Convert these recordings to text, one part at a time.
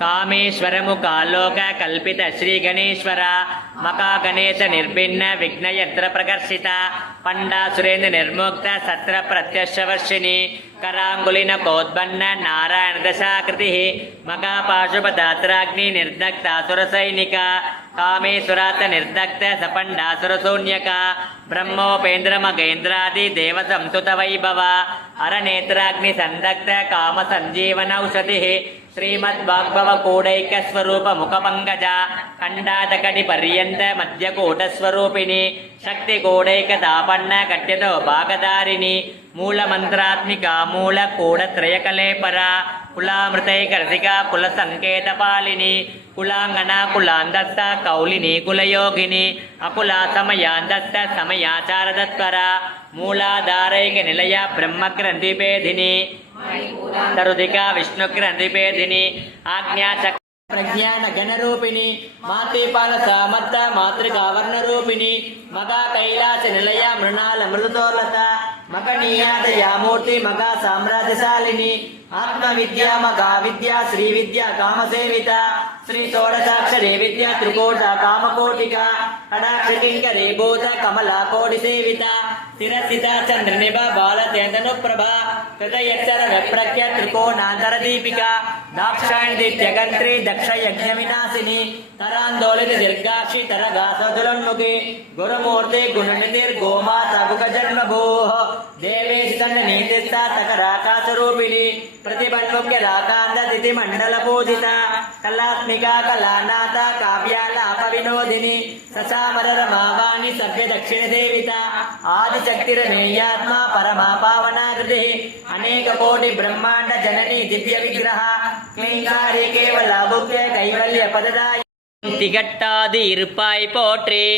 कामेश्वरमुखालोक कल्पित श्री गणेश्वर मका गणेश निर्भिन्न विघ्नयंत्र प्रकर्षित पंडा सुरेंद्र निर्मुक्त सत्र प्रत्यक्षवर्षिणी करांगुलिन कोद्बन्न नारायण दशाकृति मका पाशुपदात्राग्नि निर्दग्धासुर सैनिक कामेश्वरात निर्दग्ध सपंडासुर शून्यक ब्रह्मोपेन्द्र मगेन्द्रादि देव संस्तुत वैभव अरनेत्राग्नि संदग्ध काम संजीवन औषधि श्रीमद्वाग्भव कूडैक स्वरूप मुख पंकज खंडादकटि पर्यंत मध्यकूट स्वरूपिणी शक्ति कूडैक तापन्न कट्यतो भागधारिणी मूल मंत्रात्मिका मूल कूड त्रयकलेपरा कुलामृतैक रसिका कुल संकेत पालिनी कुलांगना कुलांदस्थ कौलिनी कुलयोगिनी अकुला समयांदस्थ समयाचार तत्परा मूलाधारैक निलय ब्रह्मग्रंथिभेदिनी तरुदिका विष्णुग्रंथिभेदिनी आज्ञा प्रज्ञान गणरूपिणी मातृपाल सामर्थ मातृकावर्ण रूपिणी मगा कैलास निलय मृणाल मृदोलता मकनीयाद यामूर्ति मगा साम्राज्यशालिनी आत्मविद्या मगा विद्या श्री विद्या कामसेविता श्री षोडशाक्षरी विद्या त्रिकोटा कामकोटिका कडाक्षकिंकरी भूत कमला कोटि सेविता स्थिरसिता चंद्रनिभा बालतेन्दनुप्रभा हृदयक्षर विप्रज्ञ त्रिकोणांतर दीपिका दाक्षायणी दित्यगंत्री दक्ष यज्ञ विनाशिनी तरांदोलित दीर्घाक्षी तरगासोन्मुखी गुरुमूर्ति गुणनिधिर्गोमाता गुगजन्मभूः देवेश नीतिस्ता तकराकाशरूपिणी प्रतिबन्मुख्य राकांत तिथि मंडल पूजिता कलात्मिका कलानाथा काव्यालाप विनोदिनी ससामर रमावाणी सभ्य दक्षिण देविता आदिशक्तिरमेयात्मा परमा पावना कृति अनेक कोटि ब्रह्मांड जननी दिव्य विग्रह क्लींकारी केवल भुक्य कैवल्य पददायी திகட்டாது இருப்பாய் போற்றி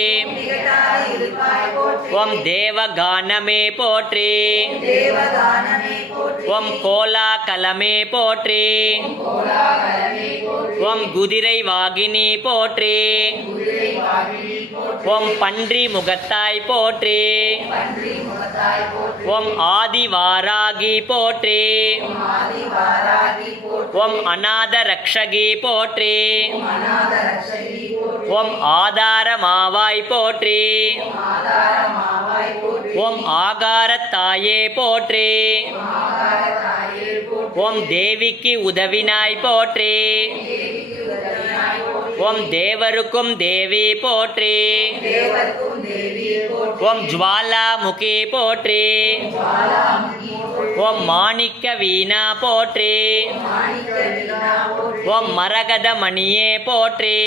ஓம் தேவகானமே போற்றி ஓம் கோலாகலமே போற்றி ஓம் குதிரை வாகினி போற்றி ஓம் பன்றி முகத்தாய் போற்றி ஓம் ஆதிவாராகி போற்றி ஓம் அநாத ரக்ஷகி போற்றி ஓம் ஆதாரமாவாய் போற்றி ஓம் ஆகாரத்தாயே போற்றி ஓம் தேவிக்கு உதவினாய் போற்றி ஓம் தேவருக்கும் தேவி போற்றி ஓம் ஜுவாலாமுகி போற்றி ஓம் மாணிக்க வீணா போற்றி ஓம் மரகத மணியே போற்றி